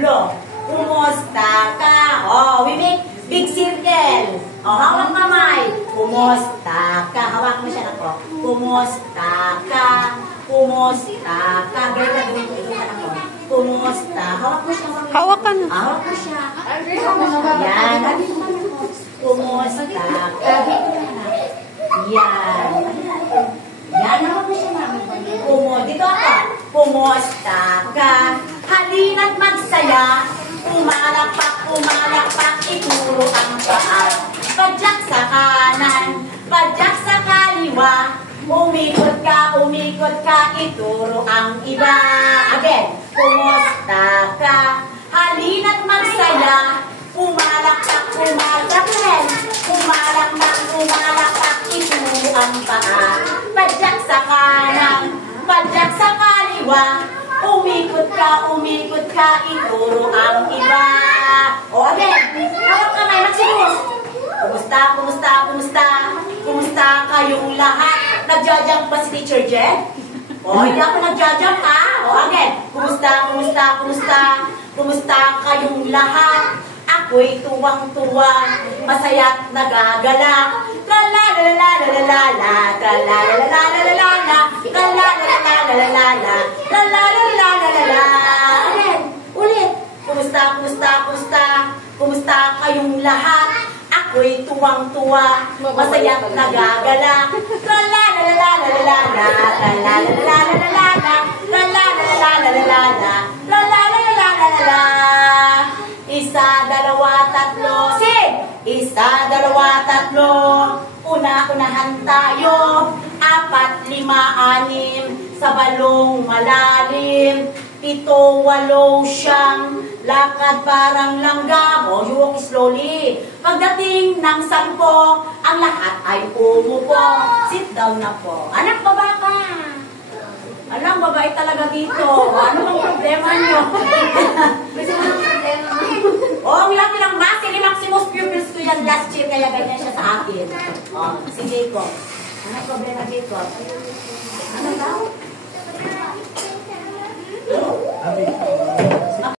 Blow. Kumusta ka? Oh, we make big circle. Oh, hawak kamay. Kumusta ka? Hawak mo siya ako. Kumusta ka? Kumusta ka? Girl, gagawin ko ito ako. Kumusta? Hawak mo siya. Hawak ka na. Hawak mo siya. Yan. Kumusta ka? Yan. Yan, hawak mo siya. Dito ako. Kumusta ka? Halina't magsaya. Umalakpak, ituro ang paa. Padyak sa kanan, padyak sa kaliwa. Umikot ka, ituro ang iba. Again, kumusta ka? Halina't magsaya. Umalakpak, ituro ang paa. Padyak sa kanan, padyak sa kaliwa. Umikot ka, ituro ang iba. O, again, hawak kamay, magsimus. Kumusta kayong lahat? Nagja-jump ba si Teacher Jen? O, hindi ako nagja-jump, ha? O, again, kumusta kayong lahat? Ako'y tuwang-tuwa, masaya't nagagalak. Tra-la-la-la-la-la-la, tra-la-la-la-la-la-la, tra-la-la-la-la-la-la, tra-la-la-la-la-la-la. Again, ulit. Kumusta kayong lahat? Ako'y tuwang-tuwa, masaya't nagagalak. Tra-la-la-la-la-la-la, tra-la-la-la-la-la-la, tra-la-la-la-la-la-la, tra-la-la-la-la-la-la. Isa, dalawa, tatlo, sing! Isa, dalawa, tatlo, una-unahan tayo. 4, 5, 6, sa balong malalim. 7, 8, 9, lakad parang langgam. O, you walk slowly. Pagdating ng 10, ang lahat ay umupo. Sit down na po. Anak, baba ka. Alam, babae talaga dito. Ano bang problema nyo? Gusto mo ng problema? Oh, bilang Master Maximus pupils ko yan last year, kaya ganyan siya sa akin. Oh, sige ko. Ano problema dito? Ano daw?